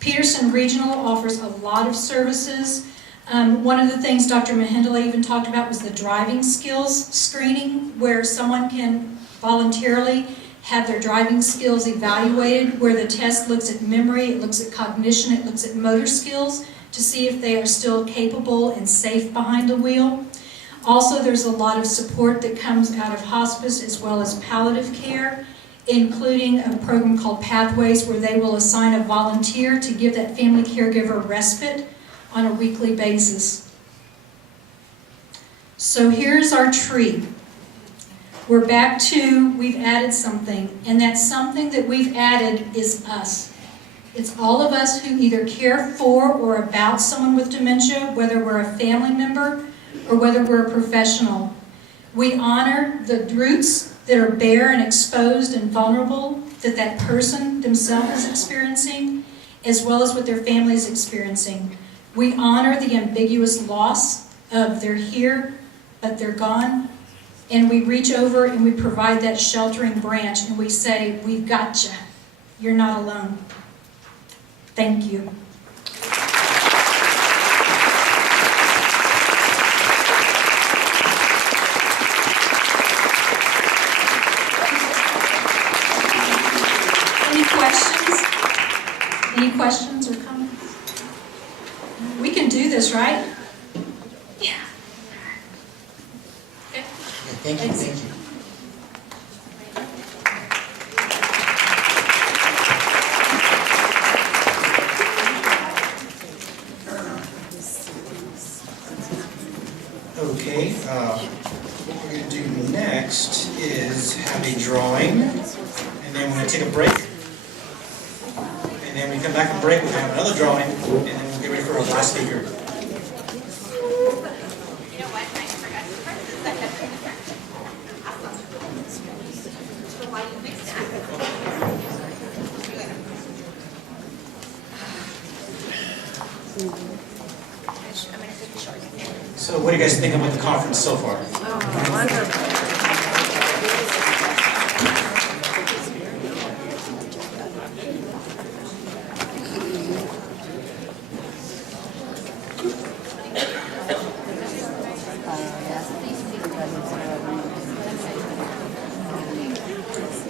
Peterson Regional offers a lot of services. One of the things Dr. Mahindala even talked about was the driving skills screening, where someone can voluntarily have their driving skills evaluated, where the test looks at memory, it looks at cognition, it looks at motor skills to see if they are still capable and safe behind the wheel. Also, there's a lot of support that comes out of hospice as well as palliative care, including a program called Pathways, where they will assign a volunteer to give that family caregiver respite on a weekly basis. So here's our tree. We're back to, we've added something, and that something that we've added is us. It's all of us who either care for or about someone with dementia, whether we're a family member or whether we're a professional. We honor the roots that are bare and exposed and vulnerable that that person themselves is experiencing, as well as what their family is experiencing. We honor the ambiguous loss of they're here, but they're gone. And we reach over and we provide that sheltering branch and we say, we've got you. You're not alone. Thank you. Any questions? Any questions or comments? We can do this, right? Yeah. Okay. Thank you, thank you. Okay, what we're going to do next is have a drawing, and then we're going to take a break. And then when we come back from break, we'll have another drawing, and then we'll get ready for our last speaker. So what do you guys think about the conference so far? Oh, wonderful.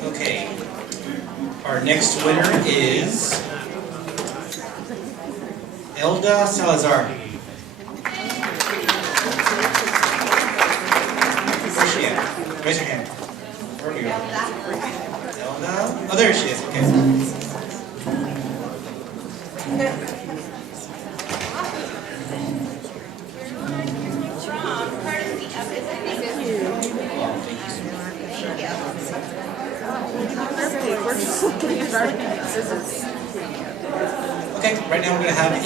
Okay, our next winner is Elda Salazar. Where's she at? Raise your hand. Where are we going? Elda? Oh, there she is. Okay. Okay, right now we're going to have a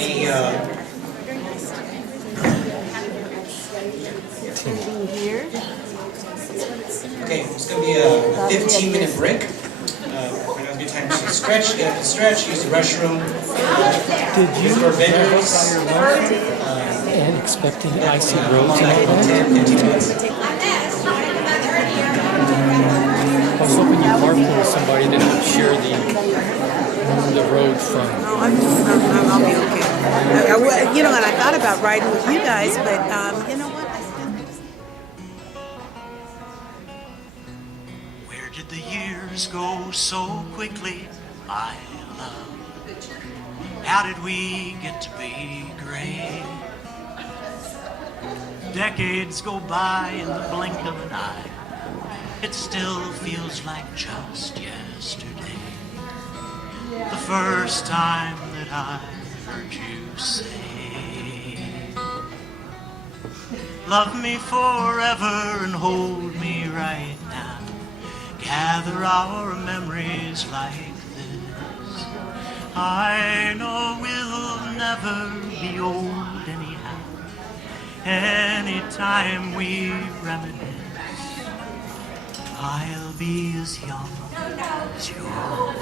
okay, it's going to be a 15-minute break. We're going to have a good time to stretch, get up and stretch, use the restroom, Did you visit our vendors. and expecting icy roads out there? 10, 15 minutes. I was hoping you carpool with somebody that would share the road from. No, I'll be okay. You know, and I thought about riding with you guys, but you know what? Where did the years go so quickly, my love? How did we get to be gray? Decades go by in the blink of an eye. It still feels like just yesterday. The first time that I heard you say, love me forever and hold me right now. Gather our memories like this. I know we'll never be old anyhow. Anytime we reminisce, I'll be as young as you are.